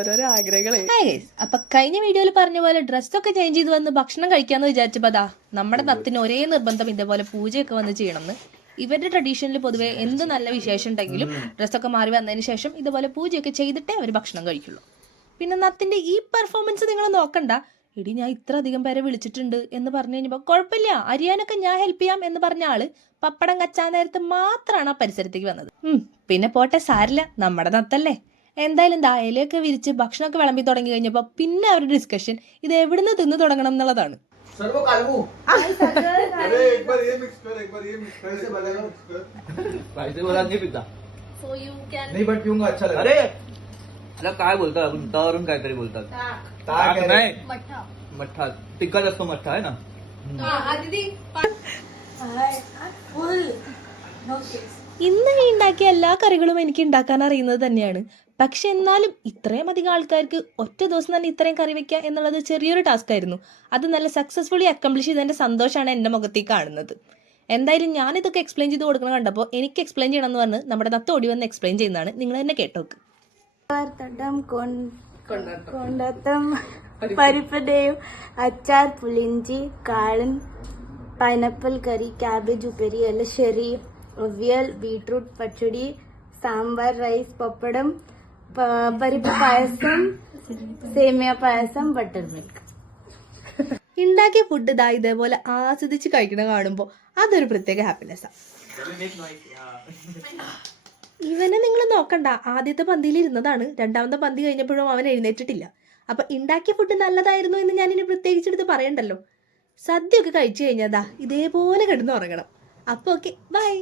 ഓരോരോ ആഗ്രഹങ്ങളെ. അപ്പൊ കഴിഞ്ഞ വീഡിയോയിൽ പറഞ്ഞ പോലെ ഡ്രസ്സൊക്കെ ചേഞ്ച് ചെയ്ത് വന്ന് ഭക്ഷണം കഴിക്കാന്ന് വിചാരിച്ചപ്പോ അതാ നമ്മുടെ നത്തിന് ഒരേ നിർബന്ധം ഇതേപോലെ പൂജയൊക്കെ വന്ന് ചെയ്യണമെന്ന്. ഇവരുടെ ട്രഡീഷനിൽ പൊതുവെ എന്ത് നല്ല വിശേഷം ഉണ്ടെങ്കിലും ഡ്രസ്സൊക്കെ മാറി വന്നതിന് ശേഷം ഇതുപോലെ പൂജയൊക്കെ ചെയ്തിട്ടേ അവർ ഭക്ഷണം കഴിക്കുള്ളൂ. പിന്നെ നത്തിന്റെ ഈ പെർഫോമൻസ് നിങ്ങൾ നോക്കണ്ട. ഇടി ഞാൻ ഇത്ര അധികം പേരെ വിളിച്ചിട്ടുണ്ട് എന്ന് പറഞ്ഞു കഴിഞ്ഞപ്പോ കുഴപ്പമില്ല, അരിയാനൊക്കെ ഞാൻ ഹെൽപ്പ് ചെയ്യാം എന്ന് പറഞ്ഞ ആള് പപ്പടം കച്ചാൻ നേരത്ത് മാത്രമാണ് ആ പരിസരത്തേക്ക് വന്നത്. പിന്നെ പോട്ടെ, സാരില്ല, നമ്മുടെ നത്തല്ലേ. എന്തായാലും ദാ ഇലയൊക്കെ വിരിച്ച് ഭക്ഷണമൊക്കെ വിളമ്പി തുടങ്ങി കഴിഞ്ഞപ്പോ പിന്നെ അവരുടെ ഡിസ്കഷൻ ഇത് എവിടുന്ന് തിന്നു തുടങ്ങണം എന്നുള്ളതാണ്. काय बोलतात आपण तरून काहीतरी बोलतात. ताक नाही, मठ्ठा तिखट असतो मठ्ठा आहे ना. ഇന്ന് ഈ ഉണ്ടാക്കിയ എല്ലാ കറികളും എനിക്ക് ഉണ്ടാക്കാൻ അറിയുന്നത് തന്നെയാണ്. പക്ഷെ എന്നാലും ഇത്രയും അധികം ആൾക്കാർക്ക് ഒറ്റ ദിവസം തന്നെ ഇത്രയും കറി വെക്കുക എന്നുള്ളത് ചെറിയൊരു ടാസ്ക് ആയിരുന്നു. അത് നല്ല സക്സസ്ഫുള്ളി അക്കംപ്ലിഷ് ചെയ്തതിന്റെ സന്തോഷമാണ് എൻ്റെ മുഖത്തേക്ക് കാണുന്നത്. എന്തായാലും ഞാനിതൊക്കെ എക്സ്പ്ലെയിൻ ചെയ്ത് കൊടുക്കണം കണ്ടപ്പോൾ എനിക്ക് എക്സ്പ്ലെയിൻ ചെയ്യണം എന്ന് പറഞ്ഞ് നമ്മുടെ നത്ത ഓടി വന്ന് എക്സ്പ്ലെയിൻ ചെയ്യുന്നതാണ്. നിങ്ങൾ തന്നെ കേട്ടോക്ക്. കൊണ്ടാട്ടം, പരിപ്പടയും, അച്ചാർ, പുളിഞ്ചി, കാളൻ, പൈനാപ്പിൾ കറി, ക്യാബേജ് ഉപ്പേരി, എലശ്ശേരി, ഒവിയൽ, ബീട്രൂട്ട് പച്ചടി, സാമ്പാർ, റൈസ്, പപ്പടം, പരിപ്പ് പായസം, സേമിയ പായസം, ബട്ടർ മിൽക്ക്. ഉണ്ടാക്കിയ ഫുഡ് ഇതാ ഇതേപോലെ ആസ്വദിച്ച് കഴിക്കണ കാണുമ്പോൾ അതൊരു പ്രത്യേക ഹാപ്പിനെസ്സാണ്. ഇവനെ നിങ്ങൾ നോക്കണ്ട, ആദ്യത്തെ പന്തിയിൽ ഇരുന്നതാണ്. രണ്ടാമത്തെ പന്തി കഴിഞ്ഞപ്പോഴും അവൻ എഴുന്നേറ്റിട്ടില്ല. അപ്പൊ ഉണ്ടാക്കിയ ഫുഡ് നല്ലതായിരുന്നു എന്ന് ഞാനിനി പ്രത്യേകിച്ചെടുത്ത് പറയണ്ടല്ലോ. സദ്യയൊക്കെ കഴിച്ചു കഴിഞ്ഞതാ ഇതേപോലെ കിടന്ന് ഉറങ്ങണം. അപ്പൊ ഓക്കെ, ബൈ.